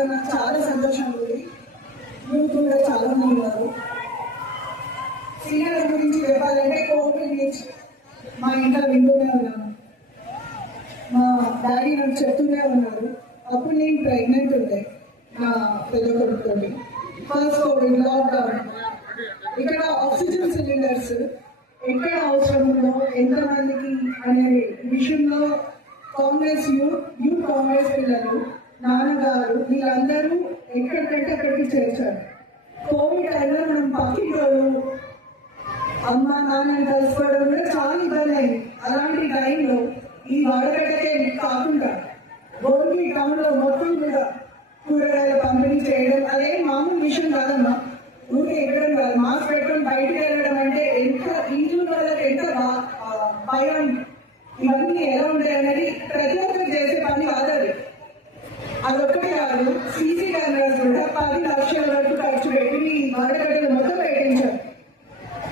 చేయడం నాకు చాలా సంతోషంగా ఉంది. యూత్ కూడా చాలా మంది ఉన్నారు. సీనియర్ గురించి చెప్పాలంటే కోవిడ్ నుంచి మా ఇంట్లో వింటూనే ఉన్నాను. మా డాడీ నాకు చెప్తూనే ఉన్నారు. అప్పుడు నేను ప్రెగ్నెంట్ ఉండే నా పెద్ద కొడుకుతో. ఫస్ట్ కోవిడ్ లాక్డౌన్, ఇక్కడ ఆక్సిజన్ సిలిండర్స్ ఎక్కడ అవసరం ఉందో ఎంతమందికి అనే విషయంలో కాంగ్రెస్ యూత్ కాంగ్రెస్ పిల్లలు, నాన్నగారు వీళ్ళందరూ ఎక్కడికంటే అక్కడికి చేర్చారు. కోవిడ్ టైంలో మనం పక్కింటోళ్ళు అమ్మ నాన్నని కలుసుకోవడం కూడా చాలా ఇబ్బంది అయింది. అలాంటి టైంలో ఈ వాడగడ్డకే కాకుండా గోల్కి టౌన్లో మొత్తం కూడా కూరగాయల పంపిణీ చేయడం అదే మామూలు విషయం కాదమ్మా. ఊరికి ఎక్కడం కాదు, మాస్క్ పెట్టుకొని బయటకు వెళ్ళడం అంటే ఎంత ఇంట్లో వాళ్ళకి ఎంత భయం, ఇవన్నీ ఎలా ఉంటాయి అనేది ప్రతి ఒక్కరు చేసే పని కాదు. అదొక్కటి కాదు, సీసీ కెమెరాస్ కూడా 10 లక్షల వరకు ఖర్చు పెట్టి వాడగడ్డలు మొత్తం పెట్టించారు.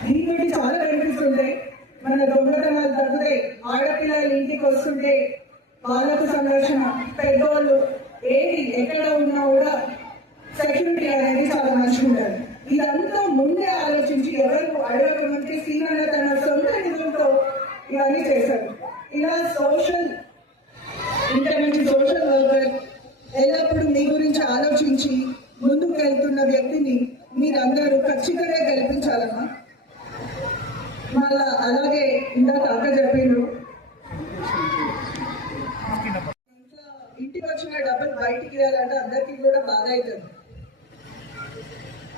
దీనికి చాలా బెనిఫిట్స్ ఉంటాయి. మన దొంగతనాలు తగ్గుతాయి, ఆడపిల్లలు ఇంటికి వస్తుంటే వాళ్ళకు సంరక్షణ, పెద్దోళ్ళు ఏది ఎక్కడ ఉన్నా కూడా సెక్యూరిటీ అనేది చాలా మంచిగా ఉంటుంది. ఇదంతా ముందే ఆలోచించి ఎవరు అడగకుంటే సీనియర్ తన సొంత నిధులతో ఇవన్నీ చేశారు. ఇలా ఇంటర్మీడియట్ సోషల్ వర్కర్ ఎల్లప్పుడూ మీ గురించి ఆలోచించి ముందుకు వెళ్తున్న వ్యక్తిని మీరందరూ ఖచ్చితంగా గెలిపించాలమ్మా. మళ్ళా అలాగే ఇందాక అక్క చెప్పిండ్రు, ఇంటికి వచ్చిన డబ్బులు బయటికి ఇవ్వాలంటే అందరికీ కూడా బాధ అవుతుంది.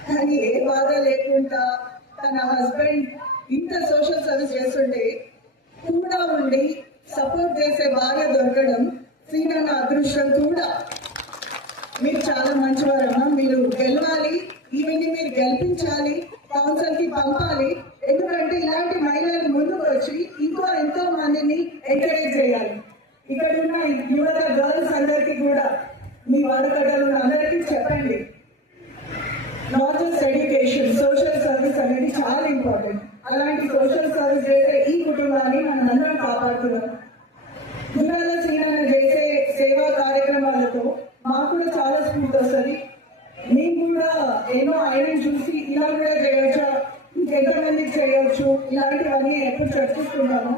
కానీ ఏ బాధ లేకుండా తన హస్బెండ్ ఇంత సోషల్ సర్వీస్ చేస్తుంటే కూడా ఉండి సపోర్ట్ చేసే భార్య దొరకడం శ్రీనన్న అదృష్టం కూడా. మీరు చాలా మంచివారమ్మా. మీరు గెలవాలి, ఈవెన్ని మీరు గెలిపించాలి, కౌన్సిల్ కి పంపాలి. ఎందుకంటే ఇలాంటి మహిళలు ముందుకు వచ్చి ఇంకో ఎంతో మందిని ఎంకరేజ్ చేయాలి. ఇక్కడ ఉన్న యువత గర్ల్స్ అందరికీ కూడా మీ వాడకట్టలు అందరికీ చెప్పండి, not just education, social service అనేది చాలా ఇంపార్టెంట్. అలాంటి సోషల్ సర్వీస్ చేసే ఈ కుటుంబాన్ని మనం అందరం కాపాడుతున్నాం. గుర్రాల శ్రీనన్న చేసే సేవా కార్యక్రమాలతో మాకు కూడా చాలా స్ఫూర్తి వస్తుంది. మేము కూడా ఎన్నో ఆయనను చూసి ఇలా కూడా చేయొచ్చా, ఇంకెంతమందికి చేయొచ్చు, ఇలాంటివన్నీ ఎప్పుడు చర్చిస్తున్నాము.